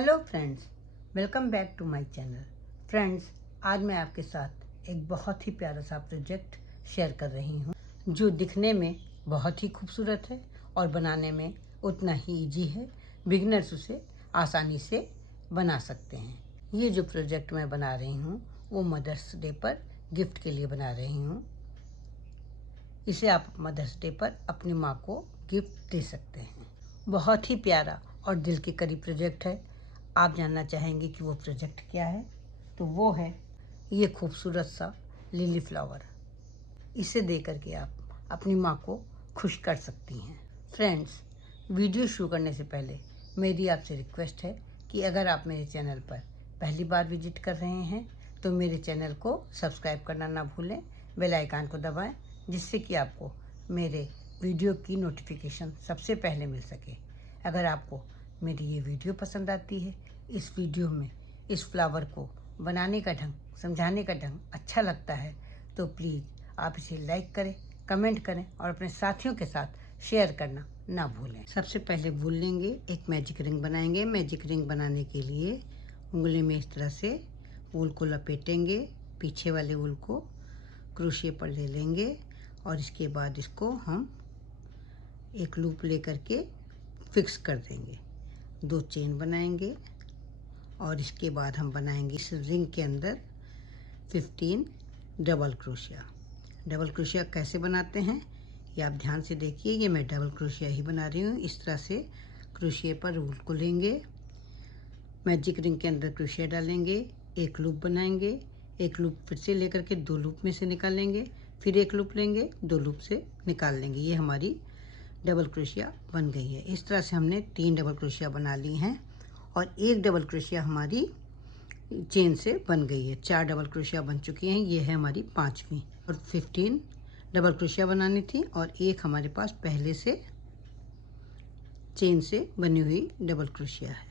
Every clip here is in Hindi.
Hello friends, welcome back to my channel. Friends, आज मैं आपके साथ एक बहुत ही प्यारा सा प्रोजेक्ट शेयर कर रही हूँ जो दिखने में बहुत ही खूबसूरत है और बनाने में उतना ही इजी है। बिगिनर्स उसे आसानी से बना सकते हैं। ये जो प्रोजेक्ट मैं बना रही हूँ वो मदर्स डे पर गिफ्ट के लिए बना रही हूँ। इसे आप मदर्स डे पर अपनी माँ को गिफ्ट दे सकते हैं। बहुत ही प्यारा और दिल के करीब प्रोजेक्ट है। आप जानना चाहेंगे कि वो प्रोजेक्ट क्या है, तो वो है ये खूबसूरत सा लिली फ्लावर। इसे दे करके आप अपनी माँ को खुश कर सकती हैं। फ्रेंड्स, वीडियो शुरू करने से पहले मेरी आपसे रिक्वेस्ट है कि अगर आप मेरे चैनल पर पहली बार विजिट कर रहे हैं तो मेरे चैनल को सब्सक्राइब करना ना भूलें, बेल आइकन को दबाएं, जिससे कि आपको मेरे वीडियो की नोटिफिकेशन सबसे पहले मिल सके। अगर आपको मेरी ये वीडियो पसंद आती है, इस वीडियो में इस फ्लावर को बनाने का ढंग, समझाने का ढंग अच्छा लगता है, तो प्लीज़ आप इसे लाइक करें, कमेंट करें और अपने साथियों के साथ शेयर करना ना भूलें। सबसे पहले वूल लेंगे, एक मैजिक रिंग बनाएंगे। मैजिक रिंग बनाने के लिए उंगली में इस तरह से वूल को लपेटेंगे, पीछे वाले वूल को क्रोशिया पर ले लेंगे और इसके बाद इसको हम एक लूप लेकर के फिक्स कर देंगे। 2 चेन बनाएंगे और इसके बाद हम बनाएंगे इस रिंग के अंदर 15 डबल क्रोशिया। डबल क्रोशिया कैसे बनाते हैं ये आप ध्यान से देखिए। ये मैं डबल क्रोशिया ही बना रही हूँ। इस तरह से क्रोशिया पर वूल को लेंगे, मैजिक रिंग के अंदर क्रोशिया डालेंगे, एक लूप बनाएंगे, एक लूप फिर से लेकर के 2 लूप में से निकालेंगे, फिर एक लूप लेंगे, 2 लूप से निकाल लेंगे। ये हमारी डबल क्रोशिया बन गई है। इस तरह से हमने 3 डबल क्रोशिया बना ली हैं और एक डबल क्रोशिया हमारी चेन से बन गई है। 4 डबल क्रोशिया बन चुकी हैं। ये है हमारी 5वीं। और 15 डबल क्रोशिया बनानी थी और एक हमारे पास पहले से चेन से बनी हुई डबल क्रोशिया है।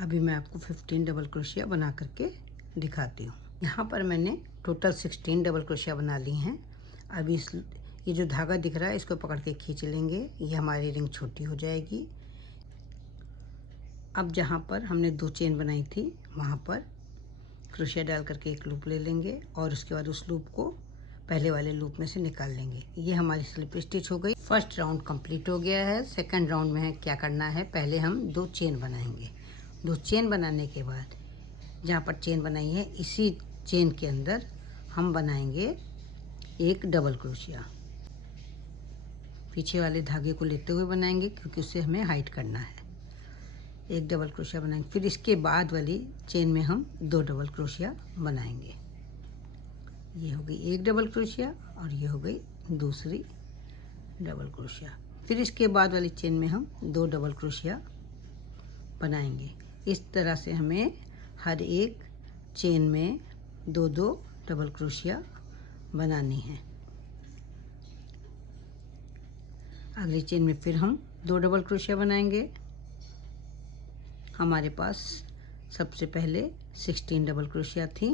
अभी मैं आपको 15 डबल क्रोशिया बना करके दिखाती हूँ। यहाँ पर मैंने टोटल 16 डबल क्रोशिया बना ली हैं। अभी ये जो धागा दिख रहा है इसको पकड़ के खींच लेंगे, ये हमारी रिंग छोटी हो जाएगी। अब जहाँ पर हमने 2 चेन बनाई थी वहाँ पर क्रोशिया डाल करके एक लूप ले लेंगे और उसके बाद उस लूप को पहले वाले लूप में से निकाल लेंगे। ये हमारी स्लिप स्टिच हो गई। फर्स्ट राउंड कंप्लीट हो गया है। सेकंड राउंड में क्या करना है, पहले हम 2 चेन बनाएंगे। 2 चेन बनाने के बाद जहाँ पर चेन बनाई है इसी चेन के अंदर हम बनाएंगे एक डबल क्रोशिया। पीछे वाले धागे को लेते हुए बनाएंगे क्योंकि उससे हमें हाइड करना है। एक डबल क्रोशिया बनाएंगे, फिर इसके बाद वाली चेन में हम 2 डबल क्रोशिया बनाएंगे। ये हो गई एक डबल क्रोशिया और ये हो गई दूसरी डबल क्रोशिया। फिर इसके बाद वाली चेन में हम 2 डबल क्रोशिया बनाएंगे। इस तरह से हमें हर एक चेन में 2-2 डबल क्रोशिया बनानी है। अगली चेन में फिर हम 2 डबल क्रोशिया बनाएंगे। हमारे पास सबसे पहले 16 डबल क्रोशिया थी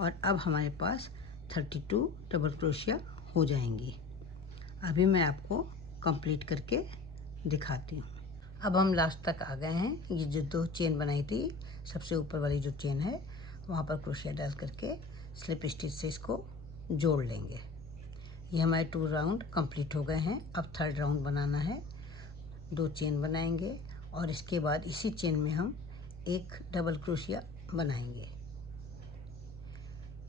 और अब हमारे पास 32 डबल क्रोशिया हो जाएंगी। अभी मैं आपको कंप्लीट करके दिखाती हूँ। अब हम लास्ट तक आ गए हैं। ये जो 2 चेन बनाई थी, सबसे ऊपर वाली जो चेन है वहाँ पर क्रोशिया डाल करके स्लिप स्टिच से इसको जोड़ लेंगे। ये हमारे 2 राउंड कंप्लीट हो गए हैं। अब 3rd राउंड बनाना है। 2 चेन बनाएंगे और इसके बाद इसी चेन में हम एक डबल क्रोशिया बनाएंगे।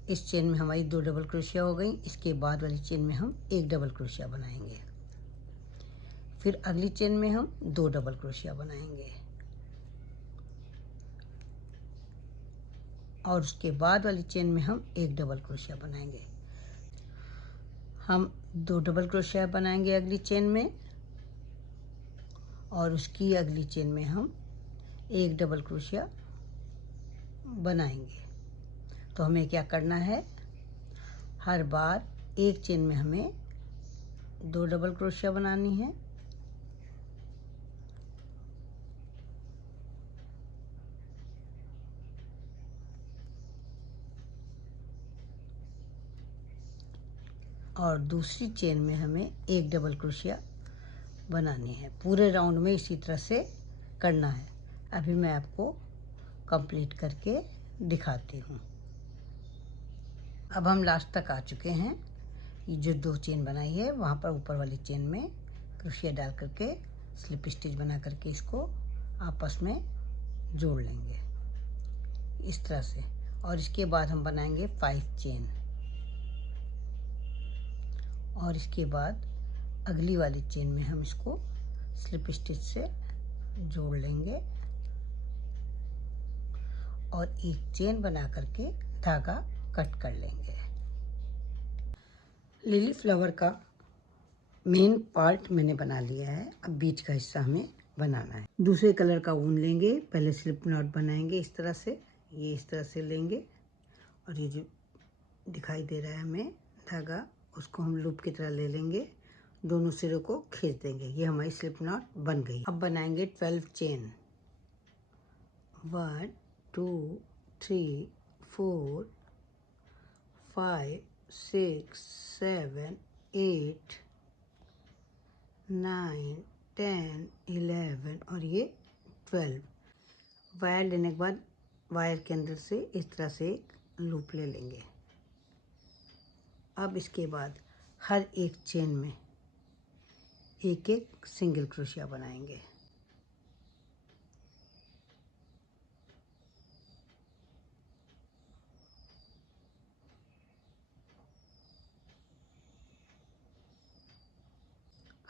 इस चेन में हमारी 2 डबल क्रोशिया हो गई। इसके बाद वाली चेन में हम एक डबल क्रोशिया बनाएंगे। फिर अगली चेन में हम 2 डबल क्रोशिया बनाएंगे और उसके बाद वाली चेन में हम एक डबल क्रोशिया बनाएंगे। हम 2 डबल क्रोशिया बनाएंगे अगली चेन में और उसकी अगली चेन में हम एक डबल क्रोशिया बनाएंगे। तो हमें क्या करना है, हर बार एक चेन में हमें 2 डबल क्रोशिया बनानी है और दूसरी चेन में हमें एक डबल क्रोशिया बनानी है। पूरे राउंड में इसी तरह से करना है। अभी मैं आपको कंप्लीट करके दिखाती हूँ। अब हम लास्ट तक आ चुके हैं। ये जो 2 चेन बनाई है वहाँ पर ऊपर वाली चेन में क्रोशिया डाल करके स्लिप स्टिच बना करके इसको आपस में जोड़ लेंगे इस तरह से। और इसके बाद हम बनाएंगे 5 चेन और इसके बाद अगली वाली चेन में हम इसको स्लिप स्टिच से जोड़ लेंगे और एक चेन बना करके धागा कट कर लेंगे। लिली फ्लावर का मेन पार्ट मैंने बना लिया है। अब बीच का हिस्सा हमें बनाना है। दूसरे कलर का ऊन लेंगे, पहले स्लिप नॉट बनाएंगे इस तरह से। ये इस तरह से लेंगे और ये जो दिखाई दे रहा है हमें धागा, उसको हम लूप की तरह ले लेंगे, दोनों सिरों को खींच देंगे। ये हमारी स्लिप नॉट बन गई। अब बनाएंगे 12 चेन। 1 2 3 4 5 6 7 8 9 10 11 और ये 12। वायर लेने के बाद वायर के अंदर से इस तरह से एक लूप ले लेंगे। अब इसके बाद हर एक चेन में एक एक सिंगल क्रोशिया बनाएंगे।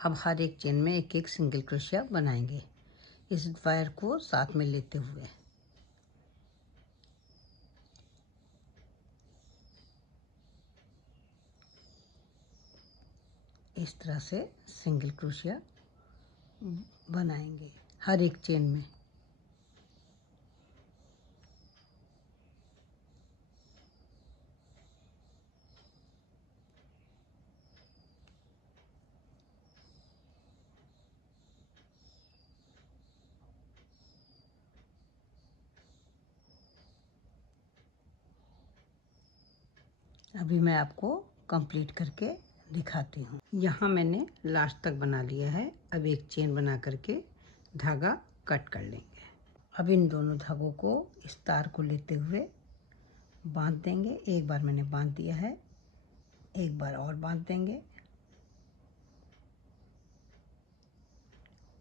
अब हर एक चेन में एक एक सिंगल क्रोशिया बनाएंगे इस वायर को साथ में लेते हुए। इस तरह से सिंगल क्रोशिया बनाएंगे हर एक चेन में। अभी मैं आपको कंप्लीट करके दिखाती हूँ। यहाँ मैंने लास्ट तक बना लिया है। अब एक चेन बना करके धागा कट कर लेंगे। अब इन दोनों धागों को इस तार को लेते हुए बांध देंगे। एक बार मैंने बांध दिया है, एक बार और बांध देंगे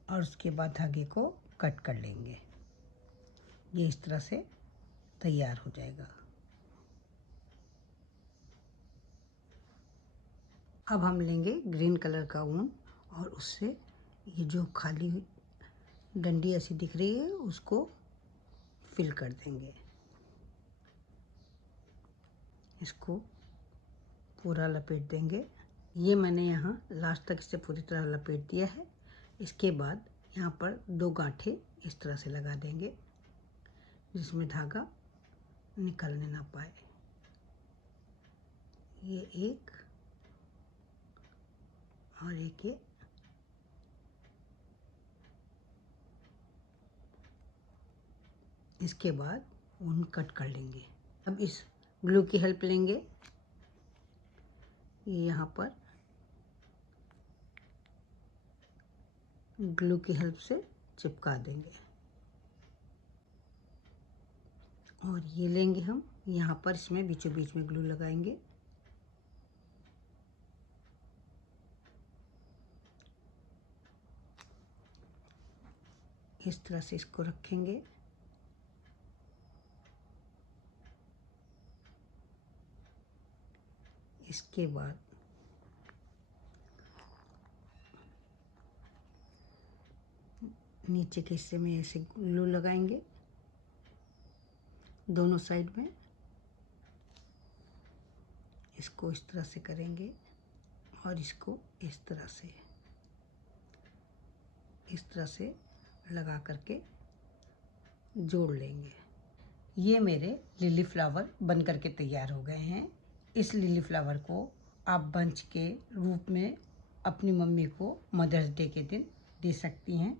और उसके बाद धागे को कट कर लेंगे। ये इस तरह से तैयार हो जाएगा। अब हम लेंगे ग्रीन कलर का ऊन और उससे ये जो खाली डंडी ऐसी दिख रही है उसको फिल कर देंगे। इसको पूरा लपेट देंगे। ये मैंने यहाँ लास्ट तक इसे पूरी तरह लपेट दिया है। इसके बाद यहाँ पर 2 गांठें इस तरह से लगा देंगे जिसमें धागा निकलने ना पाए। ये एक और एक ये। इसके बाद ऊन कट कर लेंगे। अब इस ग्लू की हेल्प लेंगे। ये यहाँ पर ग्लू की हेल्प से चिपका देंगे और ये लेंगे हम यहाँ पर, इसमें बीचों बीच में ग्लू लगाएंगे। इस तरह से इसको रखेंगे। इसके बाद नीचे के हिस्से में ऐसे ग्लू लगाएंगे दोनों साइड में। इसको इस तरह से करेंगे और इसको इस तरह से लगा करके जोड़ लेंगे। ये मेरे लिली फ्लावर बन करके तैयार हो गए हैं। इस लिली फ्लावर को आप बंच के रूप में अपनी मम्मी को मदर्स डे के दिन दे सकती हैं।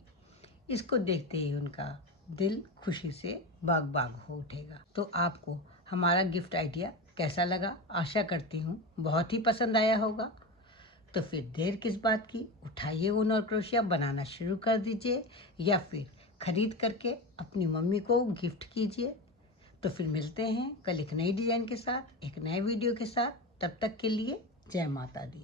इसको देखते ही उनका दिल खुशी से बाग बाग हो उठेगा। तो आपको हमारा गिफ्ट आइडिया कैसा लगा? आशा करती हूँ बहुत ही पसंद आया होगा। तो फिर देर किस बात की, उठाइए ऊन और क्रोशिया, बनाना शुरू कर दीजिए या फिर खरीद करके अपनी मम्मी को गिफ्ट कीजिए। तो फिर मिलते हैं कल एक नई डिज़ाइन के साथ, एक नए वीडियो के साथ। तब तक के लिए जय माता दी।